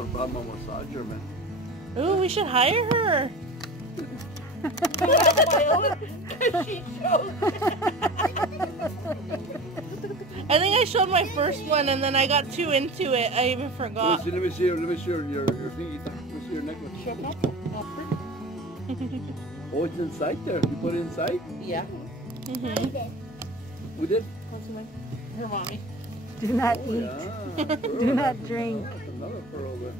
I'm a massager, man. Ooh, we should hire her. She chose. I think I showed my first one and then I got too into it. I even forgot. Let me see your thingy. Let me see your necklace. Oh, it's inside there. You put it inside? Yeah. We did? What's mine? Her mommy. Do not eat. Yeah. Do not drink. That's another pearl there.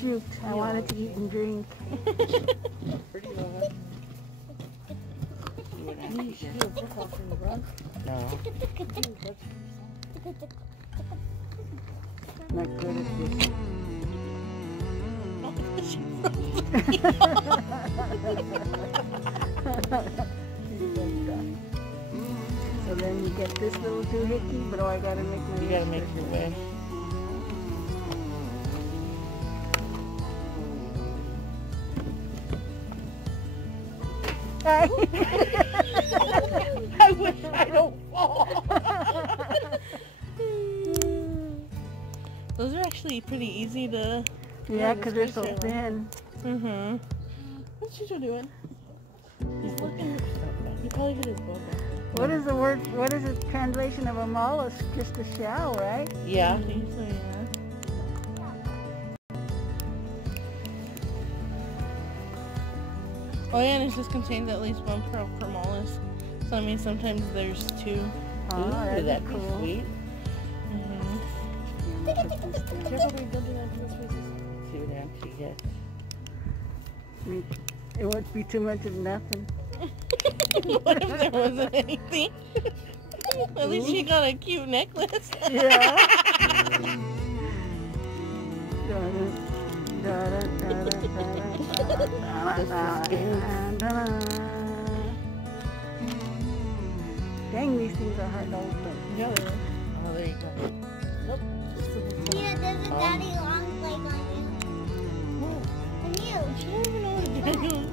Shoot, I wanted to eat and drink. Pretty low. No. Not good at this. So then you get this little doohickey, but I gotta make my. You gotta make your way. I wish I don't fall. Those are actually pretty easy to... Yeah, because they're so thin. Mm-hmm. What's Chicho doing? He's looking... He probably hit his bow. What is the word, what is the translation of a mollusk? Just a shell, right? Yeah, I think so, yeah. Oh yeah, and it just contains at least one pearl per mollusk. So I mean, sometimes there's two. Oh, that'd be cool. Sweet. See what Auntie gets. It won't be too much of nothing. What if there wasn't anything? At least she got a cute necklace. Yeah. Dang, these things are hard to open. Yeah, they are. Oh, there you go. Nope. Yeah, there's a daddy long leg on you. And you.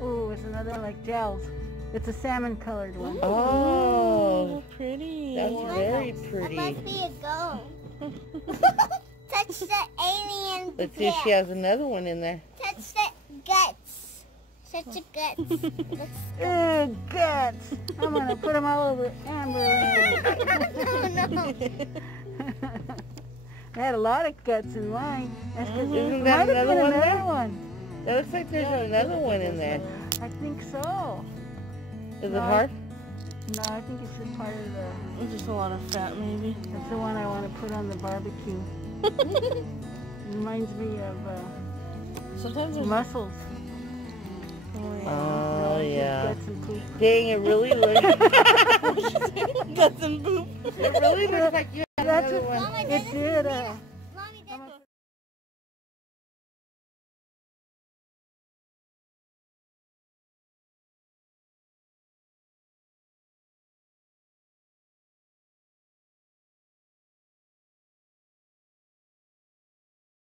Oh, it's another one like gels. It's a salmon colored one. Oh, pretty. That's very That pretty. must be a ghost. Touch the alien. Let's see if she has another one in there. Touch the guts. Touch the guts. Ugh, guts. I'm going to put them all over Amber. No. I had a lot of guts in mine. That's because Isn't that another one there? one. That looks like there's another one in there. I think so. Is it hard? No, I think it's just part of the... It's just a lot of fat, maybe. That's the one I want to put on the barbecue. Reminds me of Sometimes there's mussels. Oh, yeah. Guts and poop. Dang, it really looks... Guts and poop. It really looks like you have another one. It did.